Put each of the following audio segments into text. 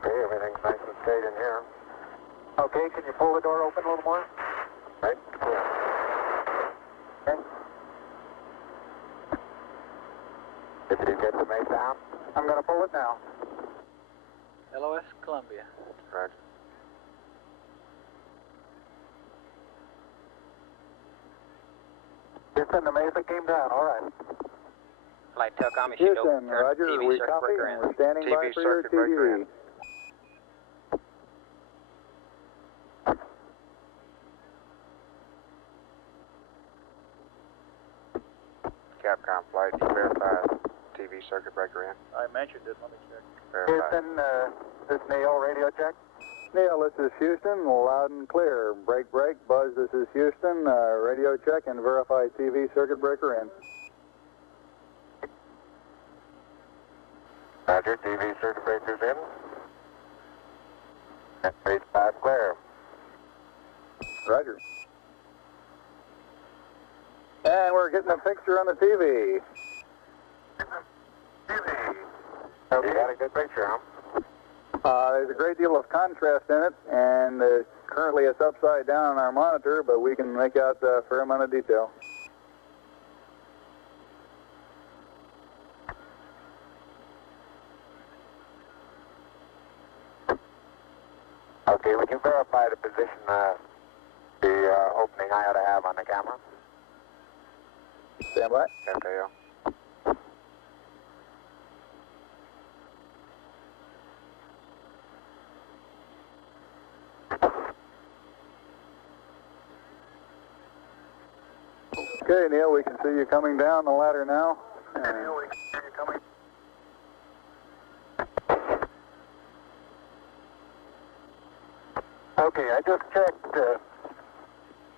Okay, everything's nice and straight in here. Okay, can you pull the door open a little more? Right? Yeah. Okay. Did you get the main down? I'm going to pull it now. LOS Columbia. Roger. Houston, the Mesa came down. All right. Flight Telcom, you should Houston, turn Roger, TV we circuit copy breaker and in. we're standing by TV for your circuit breaker TV. in. Capcom flight, you verify TV circuit breaker in. I mentioned it, let me check. Verify. Houston, this is Neil, radio check. Neil, this is Houston, loud and clear. Break. Buzz, this is Houston, radio check and verify TV circuit breaker in. Roger, TV circuit breakers in. And page 5 clear. Roger. And we're getting a picture on the TV. Okay. You got a good picture, huh? There's a great deal of contrast in it, and currently it's upside down on our monitor, but we can make out a fair amount of detail. Okay, would you verify the position, the opening I ought to have on the camera? Stand by. FAO. Okay, Neil, we can see you coming down the ladder now. Neil, we can see you coming. Okay, I just checked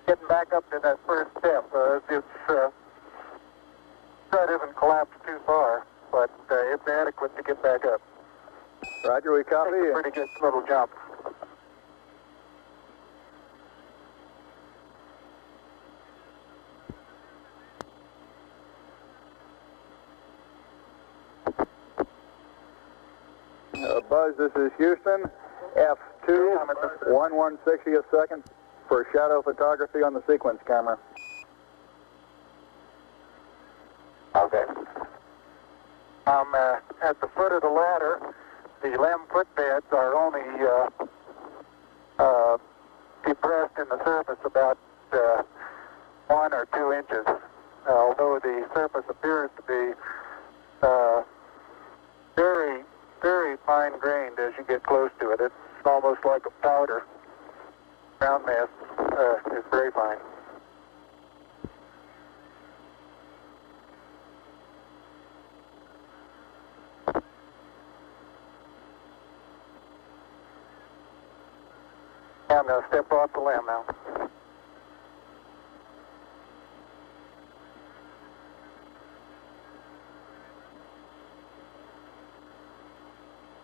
getting back up to that first step. That isn't collapsed too far, but it's adequate to get back up. Roger, we copy. It's a pretty good little jump. Buzz, this is Houston. F2, 1/160th second for shadow photography on the sequence camera. Okay. I'm at the foot of the ladder. The LEM footbeds are only depressed in the surface about 1 or 2 inches, although the surface appears to be very, very fine-grained as you get close to it. It's almost like a powder. Ground mass is very fine. I'm going to step off the LEM now.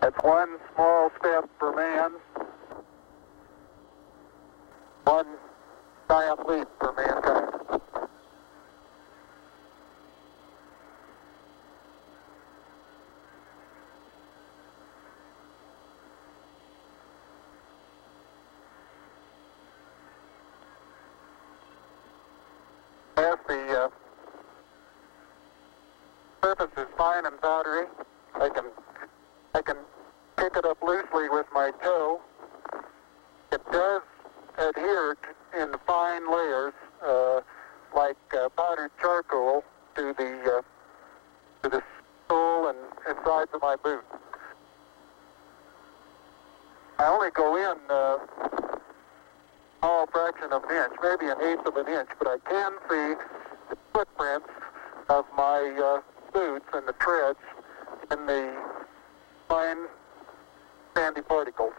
That's one small step for man, one giant leap for mankind. As the surface is fine and powdery, I can pick it up loosely with my toe. It does adhere in fine layers, like powdered charcoal, to the sole and sides of my boot. I only go in a small fraction of an inch, maybe an eighth of an inch, but I can see the footprints of my boots and the treads in the fine sandy particles.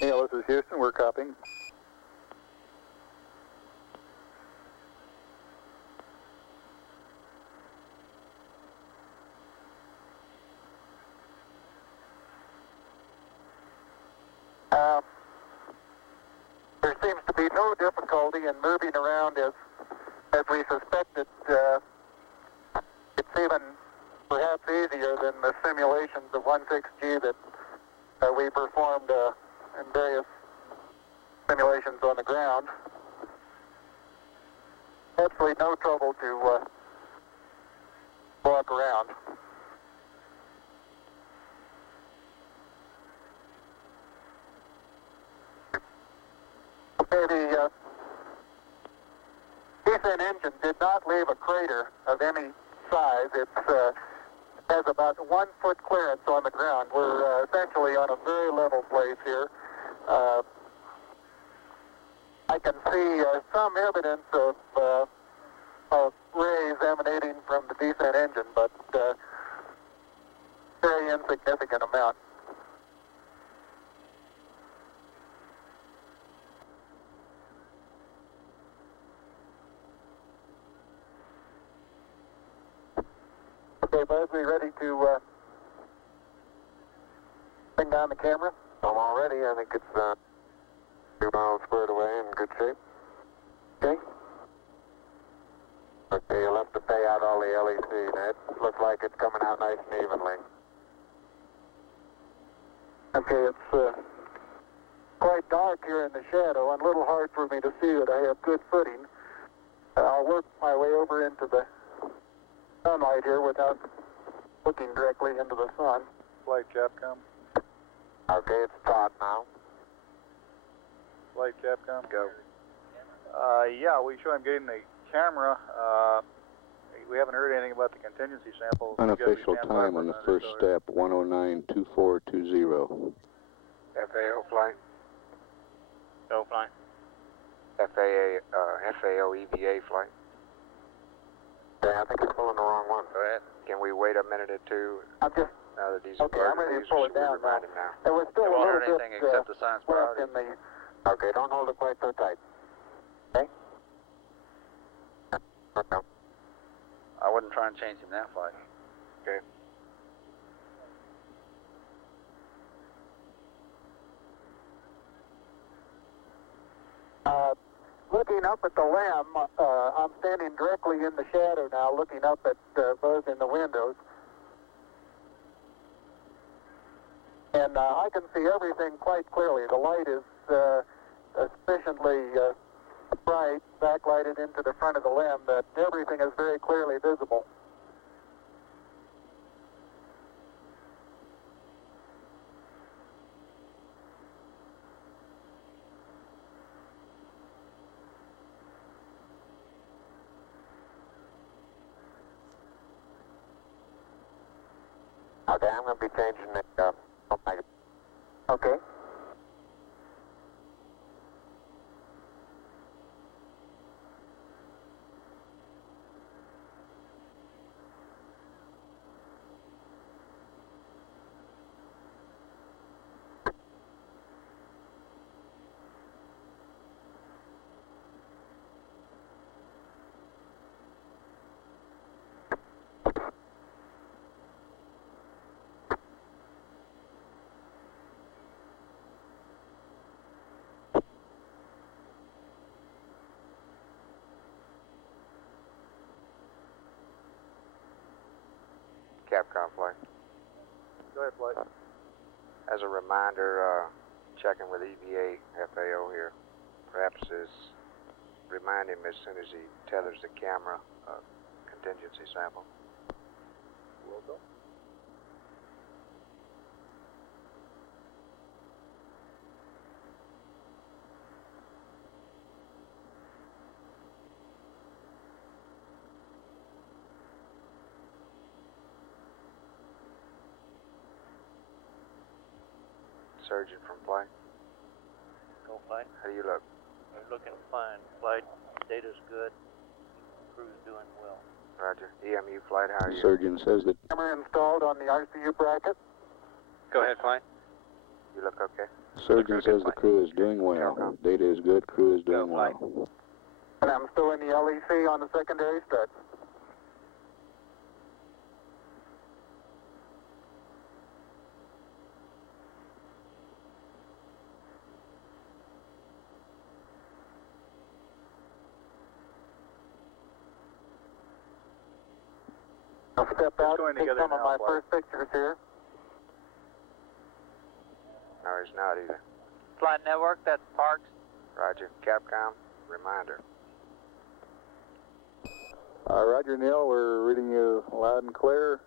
Neil, this is Houston. We're copying. There seems to be no difficulty in moving around as we suspected. It's even perhaps easier than the simulations of 16G that we performed in various simulations on the ground. Absolutely no trouble to walk around. Okay, the descent engine did not leave a crater of any size. It has about 1 foot clearance on the ground. We're essentially on a very level place here. I can see some evidence of rays emanating from the descent engine, but very insignificant amount. Okay, Buzz, we ready to bring down the camera? I'm all ready. I think it's 2 miles squared away in good shape. Okay. Okay, you'll have to pay out all the LEC. It looks like it's coming out nice and evenly. Okay, it's quite dark here in the shadow and a little hard for me to see that I have good footing. I'll work my way over into the sunlight here without looking directly into the sun. Flight Capcom. Okay, it's taut now. Flight Capcom, go. Yeah, we show him getting the camera. We haven't heard anything about the contingency samples. Unofficial time on the first step, 109.2420. FAO flight. Go flying. FAO EVA flight. Okay, I think you're pulling the wrong one. Go ahead. Can we wait a minute or two? I'm just, Now that these okay, I'm ready to pull it down now. There was still It a won't little hurt bit anything except the science left priority. in the... Okay, don't hold it quite so tight. Okay? Okay. I wouldn't try and change him that flight. Okay. Looking up at the limb, I'm standing directly in the shadow now, looking up at Buzz in the windows. And I can see everything quite clearly. The light is sufficiently bright, backlighted into the front of the limb, that everything is very clearly visible. Okay, I'm going to be changing the Okay. Capcom flight. Go ahead, flight. As a reminder, checking with EVA FAO here. Perhaps remind him as soon as he tethers the camera, contingency sample. Will go. Surgeon from flight. Go flight. How do you look? We're looking fine. Flight data's good. Crew's doing well. Roger. EMU flight, how are you? Surgeon says that Camera installed on the RCU bracket. Go ahead, flight. You look okay? surgeon says the crew is doing well. Data is good, crew is doing flight. well. And I'm still in the LEC on the secondary struts. I'll step out going and take together some of now, my Flight. first pictures here. No, he's not either. Flight network, that's Parks. Roger. Capcom, reminder. Roger, Neil, we're reading you loud and clear.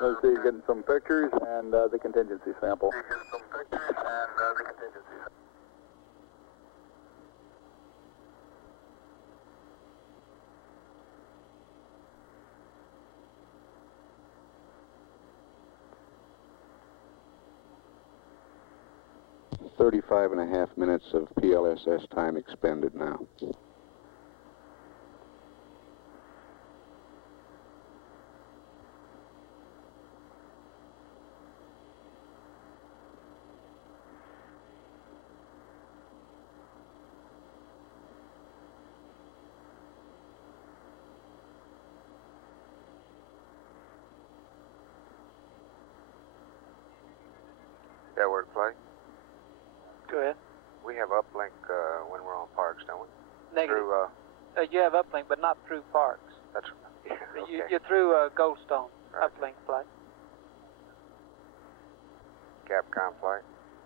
Let's see, getting some pictures and the contingency sample. 35.5 minutes of PLSS time expended now. That word play? Go ahead. We have uplink when we're on Parks, don't we? Negative. Through, You have uplink, but not through Parks. that's, yeah, okay. You're through Goldstone, Right. uplink flight. Capcom flight?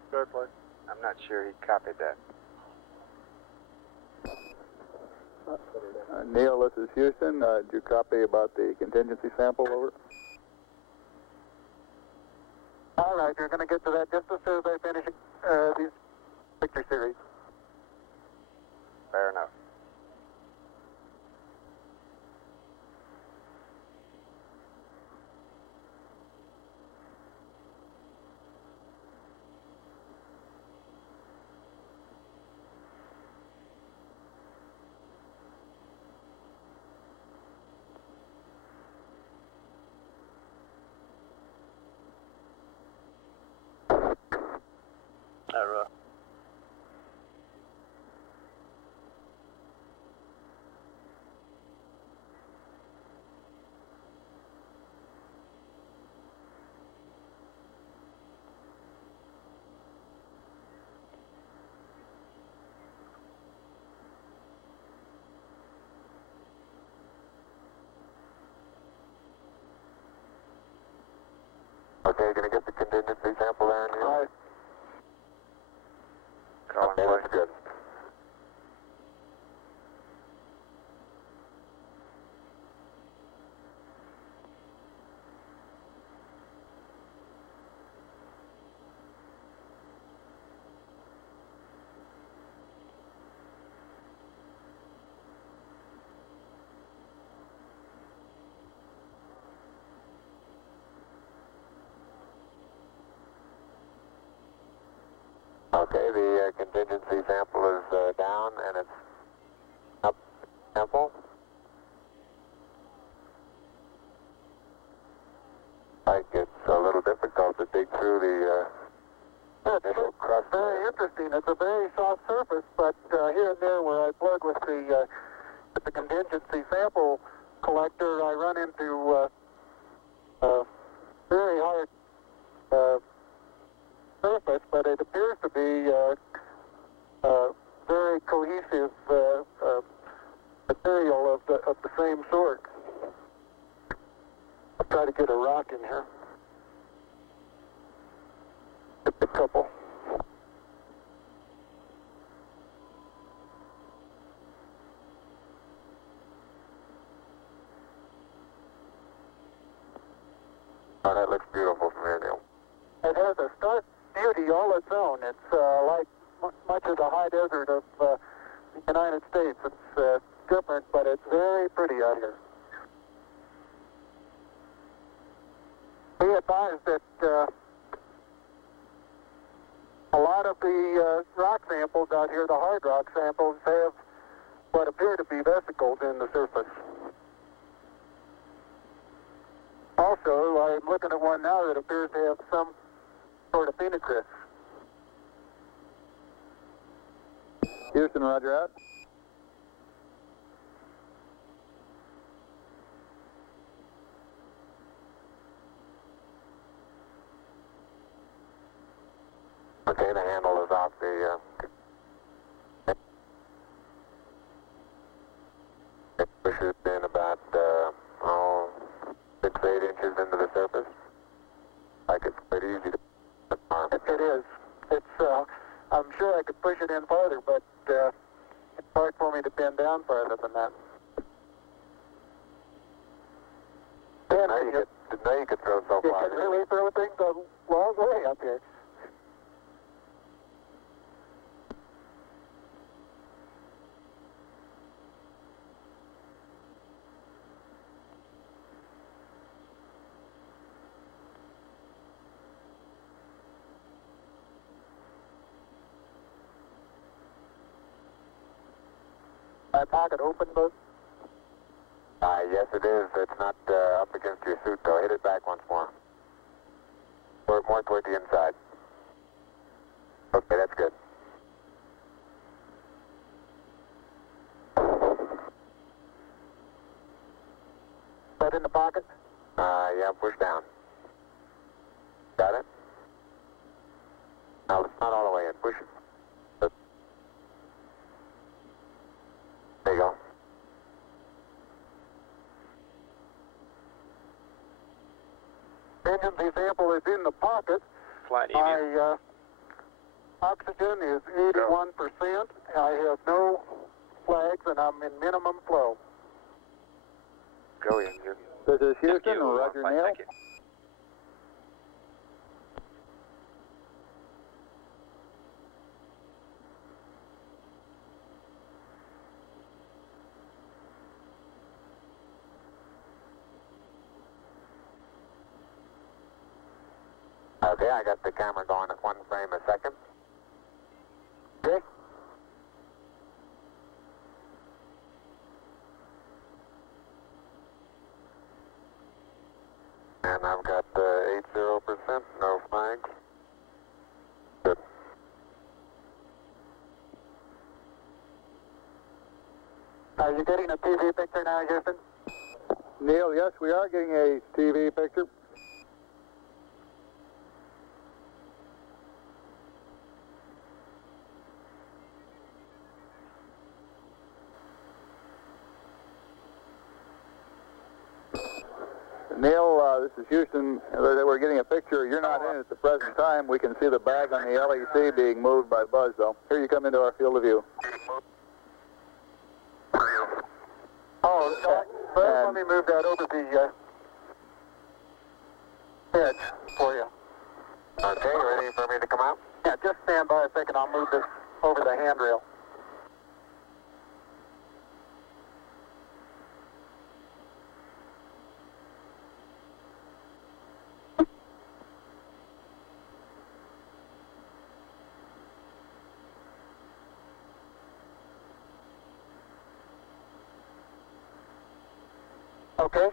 Start flight. I'm not sure he copied that. Neil, this is Houston. Did you copy about the contingency sample over? All right, you're going to get to that just as soon as I finish these picture series. Fair enough. Okay, going to get the contingency sample there, Neil? All right. Calling Okay, play. that's good. Okay, the contingency sample is down and it's up sample. Like it's a little difficult to dig through the initial crust. Very interesting. It's a very soft surface, but here and there where I plug with the contingency sample collector, I run into very hard surface, but it appears to be very cohesive material of the same sort. I'll try to get a rock in here. Just a couple. Oh, that looks beautiful from here, Neil. It has a stark beauty all its own. It's like much of the high desert of the United States. It's different, but it's very pretty out here. Be advised that a lot of the rock samples out here, the hard rock samples, have what appear to be vesicles in the surface. Also, I'm looking at one now that appears to have some sort of phenocryst. Houston, roger out. Okay, the handle is off the it pushes in about 6 easy to arm. It is. It's, I'm sure I could push it in farther, but it's hard for me to bend down farther than that. Now you could throw so far. You can really throw things a long way up here. My pocket open, Buzz? Yes, it is. It's not up against your suit, though. Hit it back once more. More toward the inside. Okay, that's good. That in the pocket? Yeah, push down. Got it? No, it's not all the way in. Push it. There you go. Contingency sample is in the pocket. Flight My oxygen is 81%. I have no flags, and I'm in minimum flow. Go engine. This is Houston, Roger Neil. Thank you. Okay, I got the camera going at 1 frame a second. Okay. And I've got 80%, no flags. Good. Are you getting a TV picture now, Houston? Neil, yes, we are getting a TV picture. Neil, this is Houston. We're getting a picture. You're not in at the present time. We can see the bag on the LEC being moved by Buzz, though. Here you come into our field of view. Oh, let me move that over the edge for you. Okay, ready for me to come out? Yeah, just stand by a second. I'll move this over the handrail. Okay.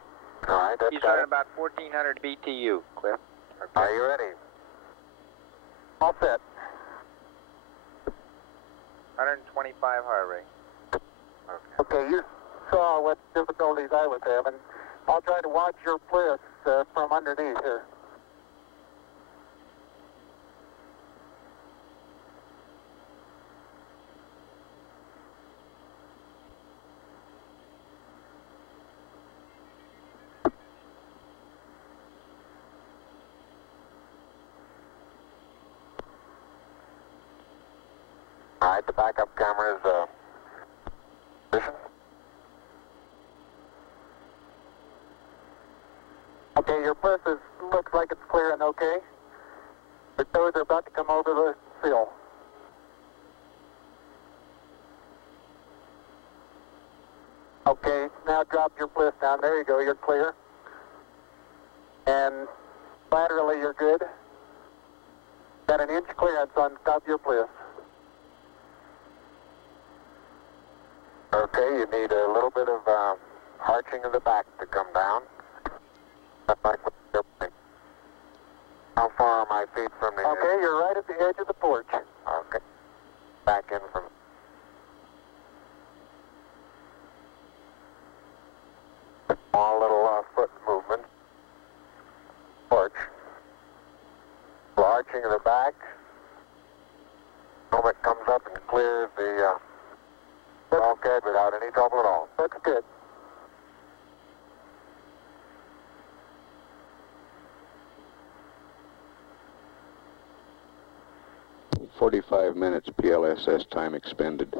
All right, that's He's got running it. about 1,400 BTU, Cliff. Okay. Are you ready? All set. 125 heart rate. Okay. Okay, you saw what difficulties I was having. I'll try to watch your bliss from underneath here. All right, the backup camera is position. Okay, your bliss looks like it's clear and okay. The toes are about to come over the sill. Okay, now drop your bliss down. There you go, you're clear. And laterally you're good. Got an inch clearance on top of your bliss. Okay, you need a little bit of arching of the back to come down. How far are my feet from the edge? Okay, you're right at the edge of the porch. Okay. Back in from... Small little foot movement. Porch. Arching of the back. Moment comes up and clears the bulkhead without any trouble at all. That's good. 45 minutes PLSS time expended.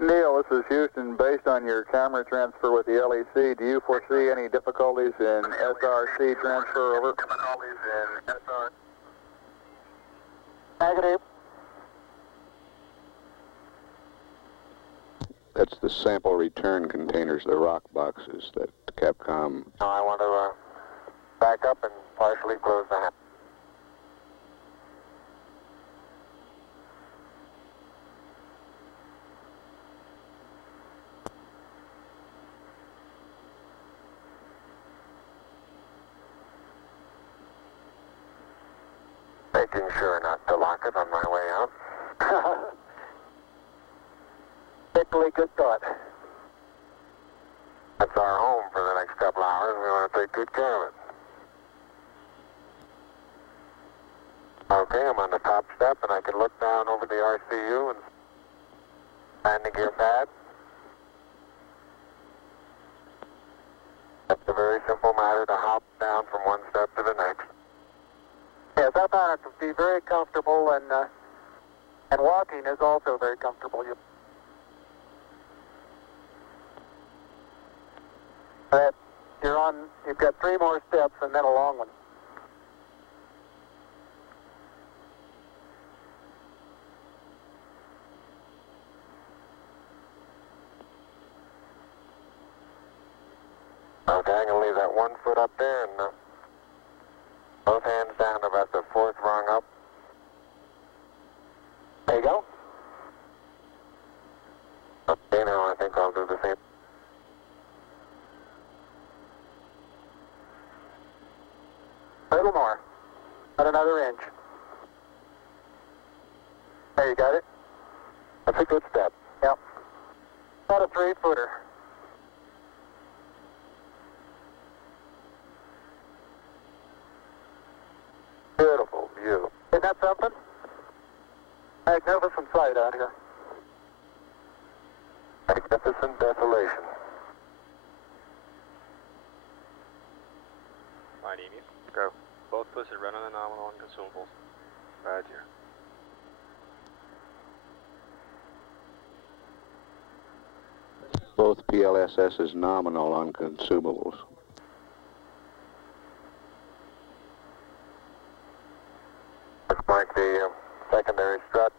Neil, this is Houston. Based on your camera transfer with the LEC, do you foresee any difficulties in SRC transfer over? Difficulties in SRC? Negative. That's the sample return containers, the rock boxes that Capcom... No, I want to back up and partially close the hatch. Making sure not to lock it on my way out. Particularly good thought. That's our home for the next couple hours. We want to take good care of it. Okay, I'm on the top step and I can look down over the RCU and landing gear pad. It's a very simple matter to hop down from one step to the next. Yes, I found it to be very comfortable, and walking is also very comfortable. You've got 3 more steps and then a long one. Okay, I'm going to leave that 1 foot up there and both hands down about the 4th rung up. There you go. Okay, now I think I'll do the same. A little more. About another inch. There, you got it? That's a good step. Yep. About a 3-footer. Beautiful view. Isn't that something? Magnificent sight out here. Magnificent desolation. Fine, Amy. Go. Both push it right on the nominal and consumables. Roger. Both PLSS is nominal on consumables. Looks like the secondary strut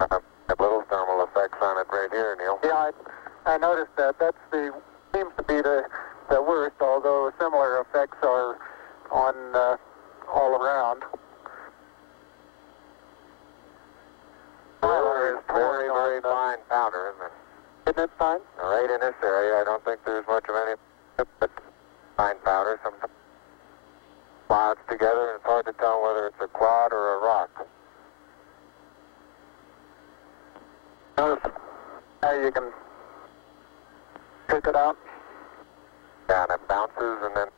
have little thermal effects on it right here, Neil. Yeah, I noticed that. Seems to be the worst, although similar effects are on all around. Powder is very, very fine powder, isn't it? Isn't it fine? Right in this area, I don't think there's much of any, but fine powder. Some clouds together, and it's hard to tell whether it's a clod or a rock. Notice how you can pick it out. Yeah, and it bounces and then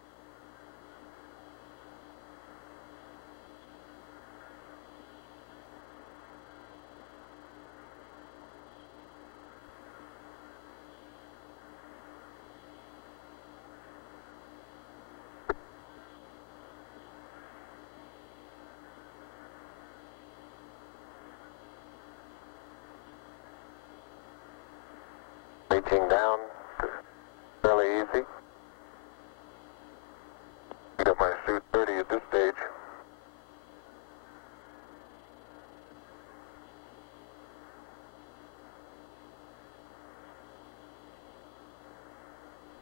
reaching down, fairly easy. I got my suit dirty at this stage.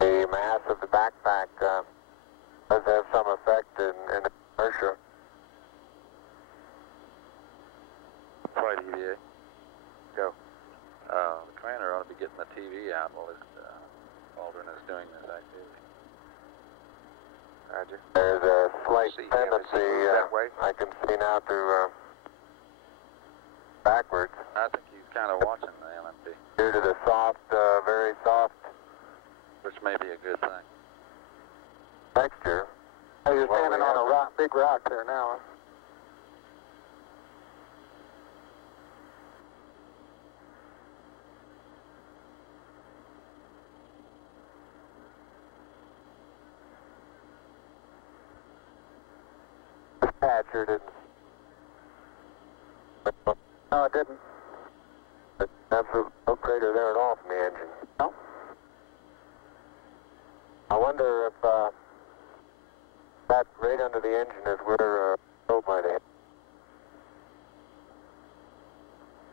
The mass of the backpack does have some effect in inertia. Flight EVA. Go. The commander ought to be getting the TV out while Aldrin is doing this activity. Roger. There's a slight See, tendency, that way. I can see now to backwards I think he's kind of watching the LMP, due to the soft, very soft which may be a good thing. texture. Oh, you're standing on a rock, big rock there now. Sure didn't. No, it didn't. There's absolute no crater there at all from the engine. No. I wonder if that right under the engine is where probe might hit.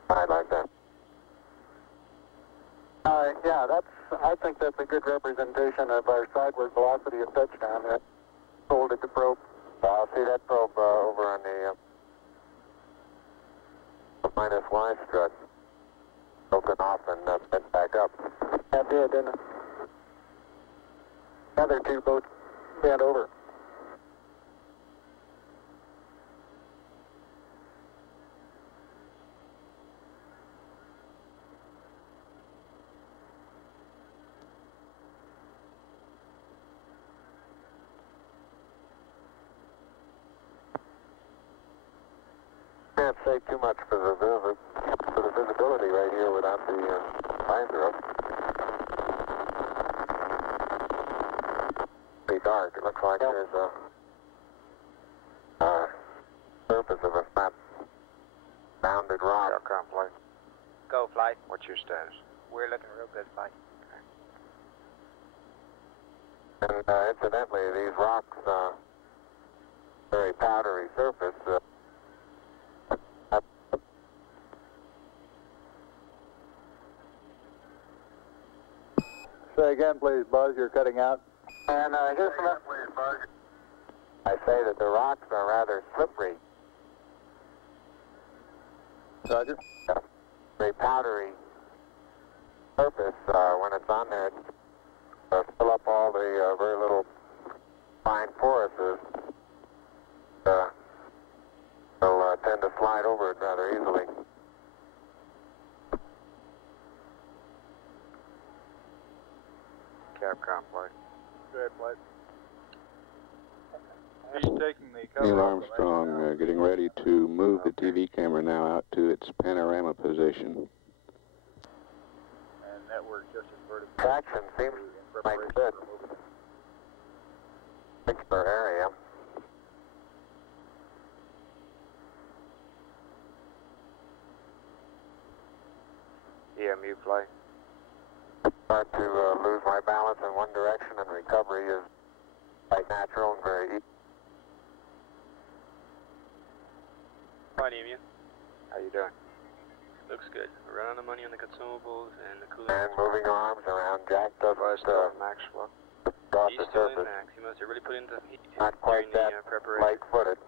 I'd like that. Yeah, I think that's a good representation of our sideward velocity of touchdown. That folded the probe. I'll see that probe over on the minus Y strut. Broken off and bent back up. That did, didn't it? The other two boats bent over. Can't say too much for the visibility right here without the visor up. Pretty dark. It looks like there's a surface of a flat bounded rock. Aircom flight. Go, flight. What's your status? We're looking real good, flight. And incidentally, these rocks, very powdery surface. Say again, please, Buzz. You're cutting out. And here's some. I say that the rocks are rather slippery. Roger. Very powdery surface. When it's on there, fill up all the very little fine porises. They'll tend to slide over it rather easily. Capcom flight. Go ahead, flight. He's taking the cover Neil off Armstrong getting ready to move the TV camera now out to its panorama position. and network just inverted. Traction seems like good. Particular area. EMU flight. Start to lose my balance in one direction, and recovery is quite natural and very easy. Fine, EMU. How you doing? Looks good. We're running the money on the consumables and the coolant. And moving arms around. Jack doesn't Buzz still max flow. cross He's the still in surface. max. He must have really put in the heat Not quite during that the preparation. light-footed.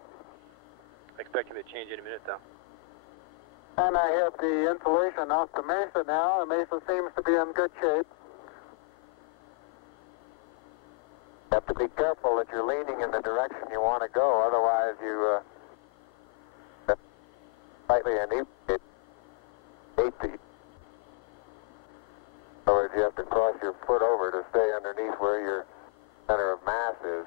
Expecting to change in a minute, though. And I have the insulation off the mesa now. The mesa seems to be in good shape. You have to be careful that you're leaning in the direction you want to go, otherwise you slightly inebriate. In other words, you have to cross your foot over to stay underneath where your center of mass is.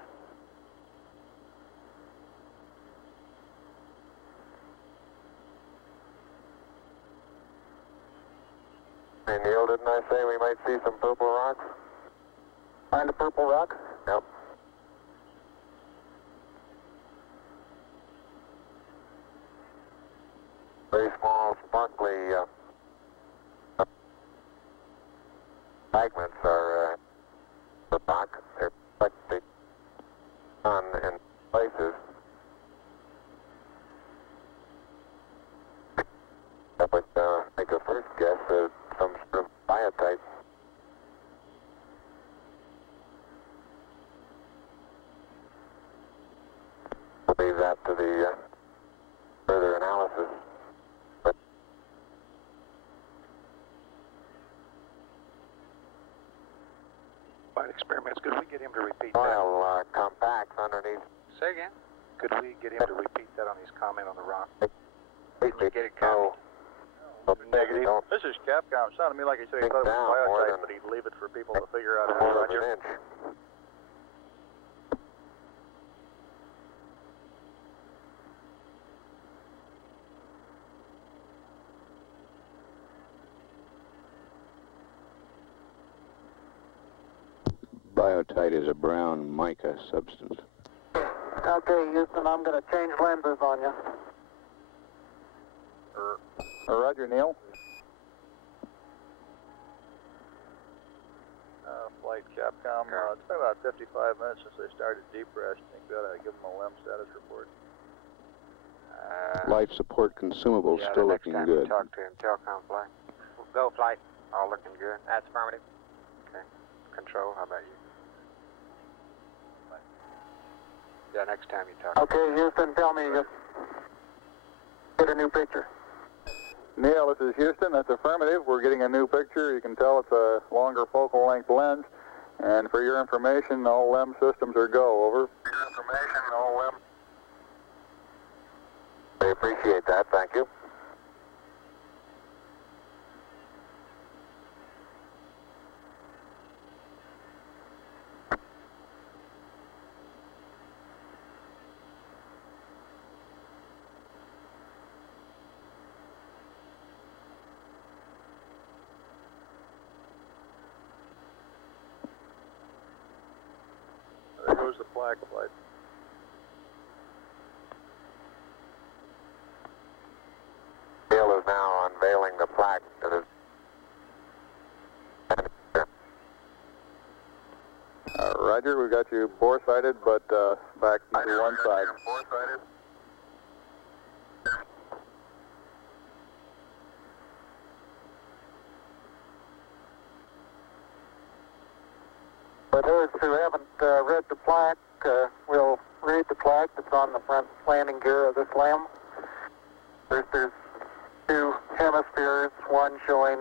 Hey Neil, didn't I say we might see some purple rocks? Find a purple rock? Yep. Very small, sparkly fragments are the rock. They're like the sun in places. That would make a first guess at some sort of biotite. We'll leave that to the further analysis. But Flight experiments. Could we get him to repeat that? soil compacts underneath. Say again. Could we get him to repeat that on his comment on the rock? Completely Get it no. Negative. Don't This is Capcom. It sounded to me like he said he Think thought it down was more biotite, than- but he'd leave it for people to figure out how more to than an inch. Biotite is a brown mica substance. Okay, Houston, I'm going to change lenses on you. Roger, Neil. Flight Capcom, it's been about 55 minutes since they started depress. I think we ought to give them a LEM status report. Life support consumables Yeah, still the next looking time good. you talk to him, Telcom flight. Go flight. All looking good? That's affirmative. Okay. Control, how about you? Yeah, next time you talk. Okay, Houston, tell me you get a new picture. Neil, this is Houston. That's affirmative. We're getting a new picture. You can tell it's a longer focal length lens. And for your information, all LEM systems are go. Over. For your information, all LEM. I appreciate that. Thank you. There goes the plaque flight. Neil is now unveiling the plaque that is. Roger, we got you bore-sighted, but back to one side. Bore-sighted. For those who haven't read the plaque, we'll read the plaque that's on the front landing gear of this LEM. There's two hemispheres, one showing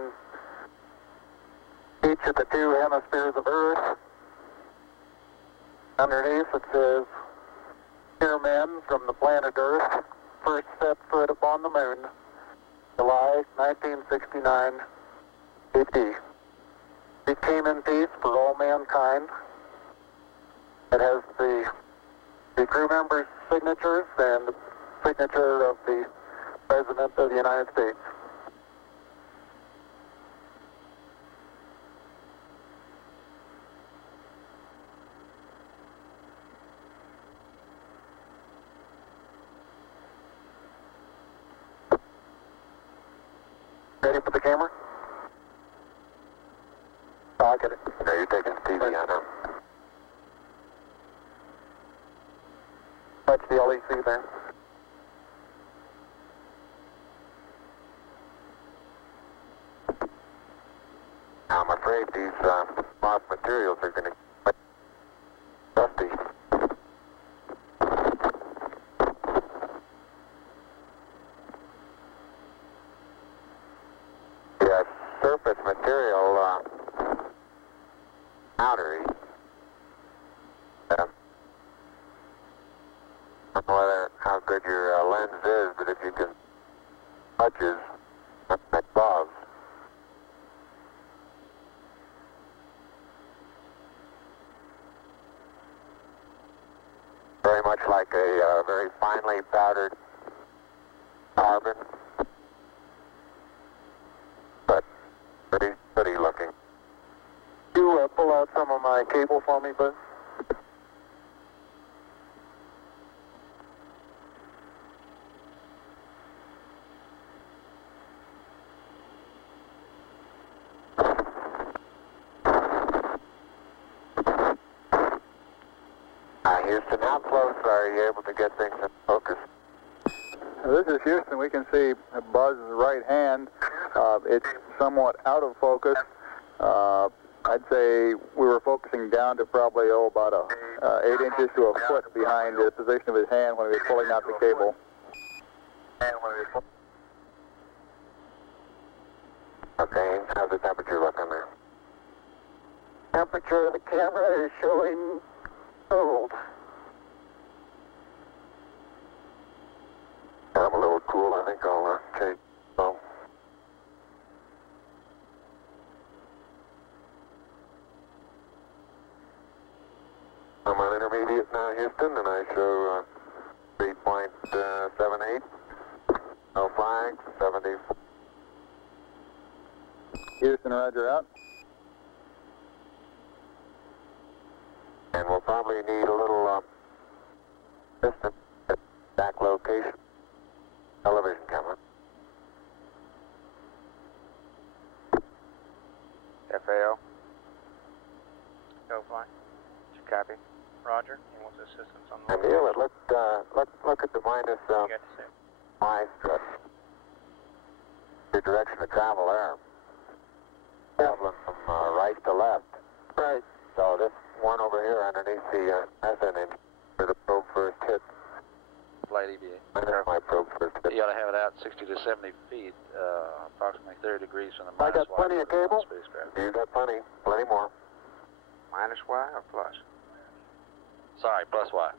each of the two hemispheres of Earth. Underneath it says, "Dear men from the planet Earth, first set foot upon the moon, July 1969 AD. It came in peace for all mankind." It has the crew members' signatures and the signature of the President of the United States. Ready for the camera? Oh, I get it. No, you're taking TV on now. Watch the LEC there. I'm afraid these moth materials are going to get dusty. The surface material, powdery. I don't know how good your lens is, but if you can touches, that's above. Very much like a very finely powdered carbon, but pretty looking. You pull out some of my cable for me, Buzz? Houston, how close are you able to get things in focus? This is Houston. We can see Buzz's right hand. It's somewhat out of focus. I'd say we were focusing down to probably about 8 inches to a foot behind the position of his hand when he was pulling out the cable. Okay, how's the temperature looking there? Temperature of the camera is showing cold. I'm a little cool. I think I'll change. Oh. I'm on intermediate now, Houston, and I show 3.78. No flags, 70. Houston, roger out. And we'll probably need a little location. Television camera. FAO, Go fly. did you copy? Roger. And what's the assistance on the And Neil, look at the minus You got to say. Y strip. Your direction of travel there. Traveling from right to left. Right. So this one over here underneath the methane engine where the probe first hit. Flight EVA. There's my probe first hit. You ought to have it out 60 to 70 feet, approximately 30 degrees from the I minus got plenty Y of cable. spacecraft. You got plenty more. Minus Y or plus? Sorry, plus Y.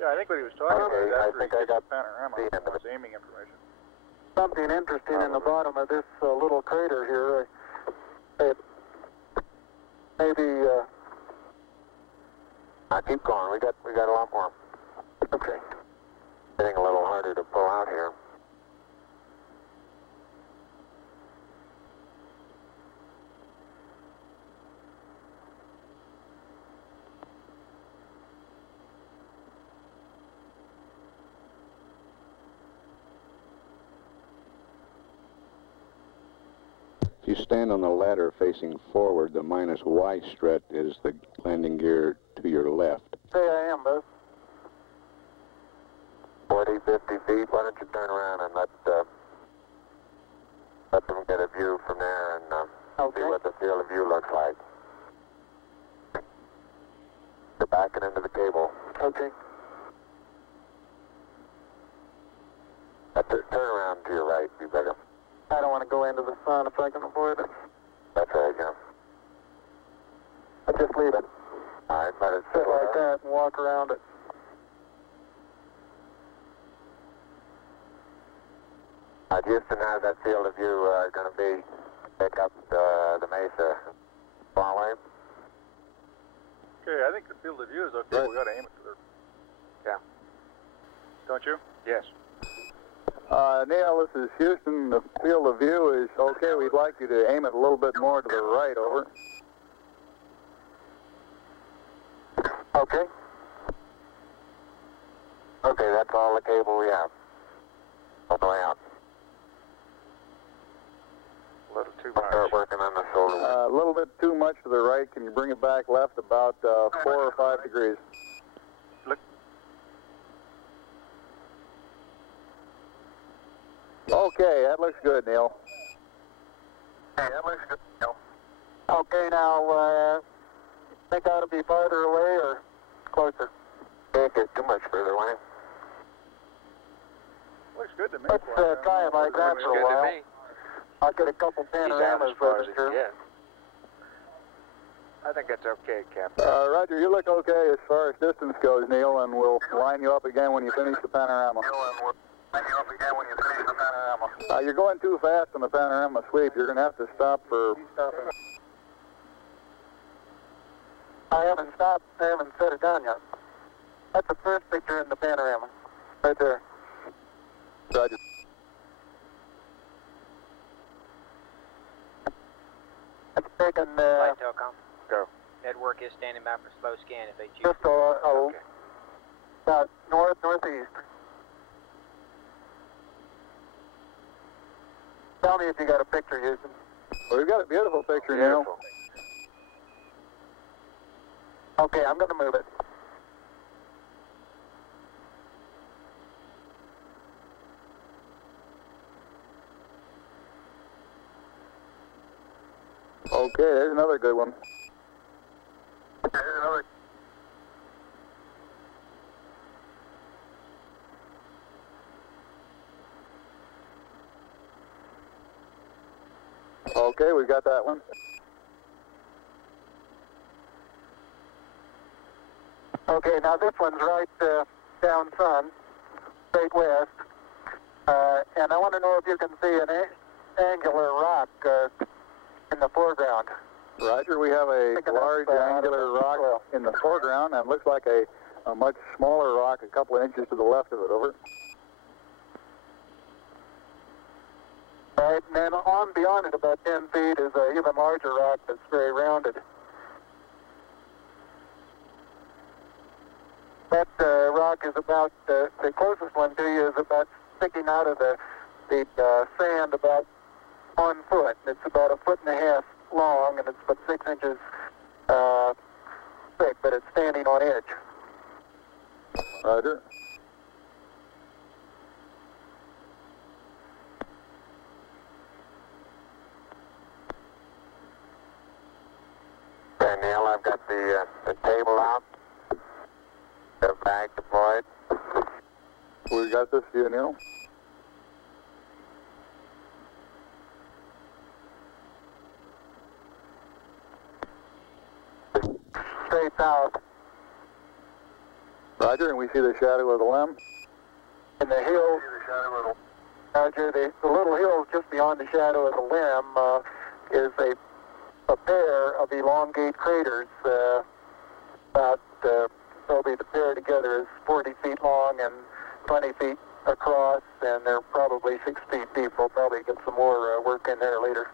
Yeah, I think what he was talking about is I after think he I gets got the panorama, the end of his aiming information. Something interesting in the bottom of this little crater here. Maybe. Keep going. We got a lot more. Okay. Getting a little harder to pull out here. If you stand on the ladder facing forward, the minus Y strut is the landing gear to your left. Say I am, Buzz. 40, 50 feet. Why don't you turn around and let them get a view from there and see what the field of view looks like. You're backing into the cable. Okay. Turn around to your right, be better. I don't want to go into the sun if I can avoid it. That's right, yeah. I'll just leave it. All right, let it Sit settle like there. that and walk around it. Houston, how's that field of view going to be? Pick up the mesa far away? Okay, I think the field of view is okay. Right. We got to aim it to the... Yeah. Don't you? Yes. Neil, this is Houston. The field of view is okay. We'd like you to aim it a little bit more to the right, over. Okay. Okay, that's all the cable we have. All the way out. A little too We'll start much. working on the shoulder. A little bit too much to the right. Can you bring it back left about 4 or 5 degrees? Look. Okay, that looks good, Neil. Okay, now, think I ought to be farther away or closer? Can't get too much further away. Looks good to me. Let's try it like that Looks for a good while. to me. I'll get a couple He's down panoramas as far as with he us can here. get. I think that's okay, Captain. Roger, you look okay as far as distance goes, Neil, and we'll line you up again when you finish the panorama. You're going too fast on the panorama sweep. You're going to have to stop for... I haven't stopped. I haven't set it down yet. That's the first picture in the panorama. Right there. Roger. It's taken Flight Telcom. Go. Network is standing by for slow scan if they choose. just about northeast. Tell me if you got a picture, Houston. Well, we've got a beautiful picture, Neil. Beautiful. Okay, I'm going to move it. Okay, there's another good one. Okay, we got that one. Okay, now this one's right down sun, straight west. And I want to know if you can see an angular rock in the foreground. Roger, we have a large angular rock in the foreground, and looks like a much smaller rock a couple of inches to the left of it, over. Right, and then on beyond it about 10 feet is an even larger rock that's very rounded. That rock is about, the closest one to you is about sticking out of the sand about 1 foot. It's about 1.5 feet long, and it's about 6 inches thick, but it's standing on edge. Roger. Okay, Neil, I've got the table out. The bag deployed. We got this for you, Neil. Straight south. Roger, and we see the shadow of the limb. In the hill, Roger, the little hill just beyond the shadow of the limb is a pair of elongate craters. Probably the pair together is 40 feet long and 20 feet across, and they're probably 6 feet deep. We'll probably get some more work in there later.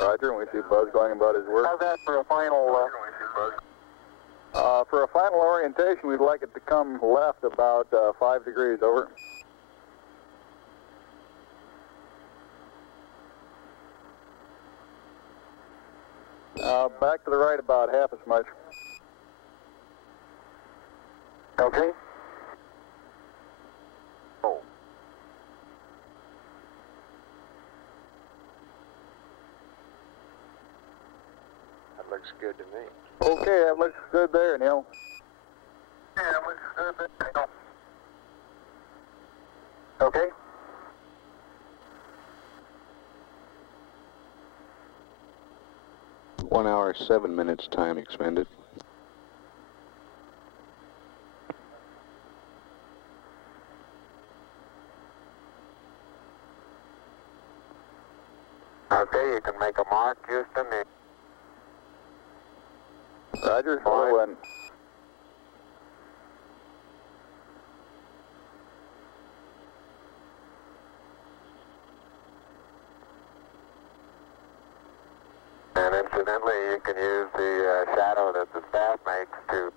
Roger, and we see Buzz going about his work. How's that for a final? For a final orientation, we'd like it to come left about 5 degrees, over. Back to the right about half as much. Okay. Oh. That looks good to me. Okay, that looks good there, Neil. Yeah, that looks good there. Okay. One hour, 7 minutes time expended. Okay, you can make a mark, Houston. Roger, slow in. And incidentally, you can use the shadow that the staff makes to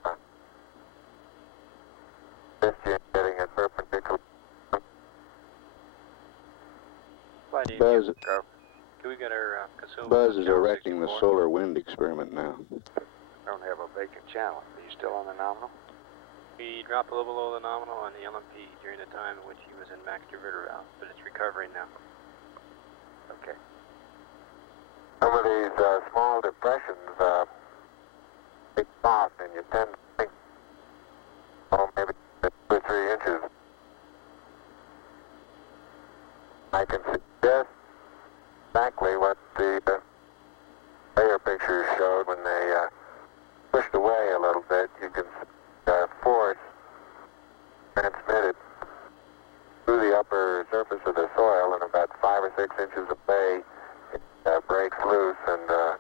assist you in getting it perpendicular. Buzz, Can we get our consumables? Buzz is erecting the solar wind experiment now. I don't have a vacant channel. Are you still on the nominal? We dropped a little below the nominal on the LMP during the time in which he was in max diverter valve, but it's recovering now. Okay. Some of these small depressions big soft, and you tend to think, oh, maybe 2 or 3 inches. I can suggest exactly what the layer pictures showed when they pushed away a little bit. You can force transmitted through the upper surface of the soil, and about 5 or 6 inches away, it breaks loose and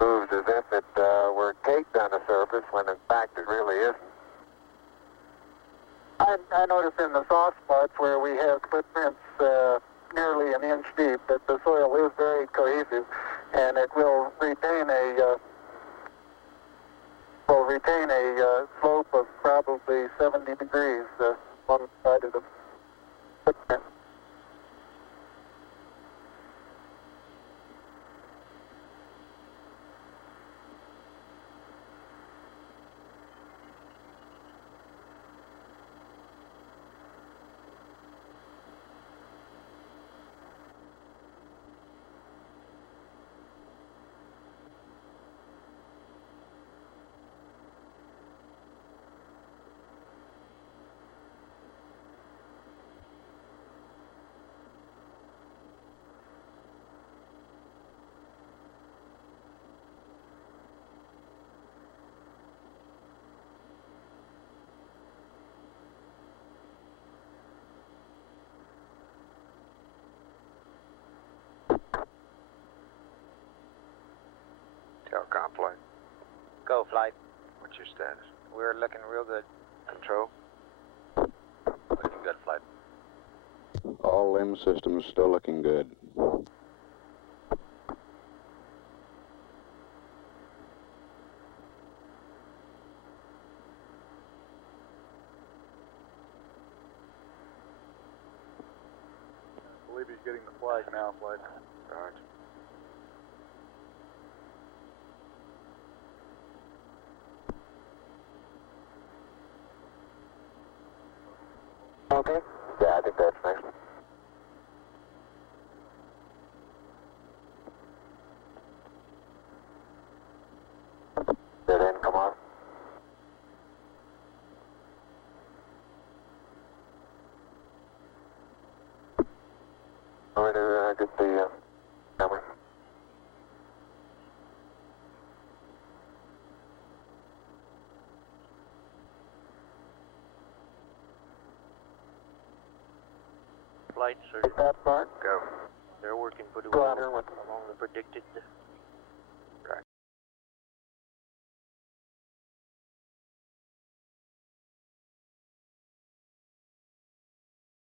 moves as if it were caked on the surface, when in fact it really isn't. I noticed in the soft spots where we have footprints nearly an inch deep that the soil is very cohesive, and it will retain a slope of probably 70 degrees on the side of the footprint. Telecom flight. Go, flight. What's your status? We're looking real good. Control? Looking good, flight. All limb systems still looking good. I believe he's getting the flag now, flight. Roger. Okay? Yeah, I think that's nice. Dead end, come on. All right, get the camera. Flights are, Is that part? Go. they're working pretty Go well out here with along the predicted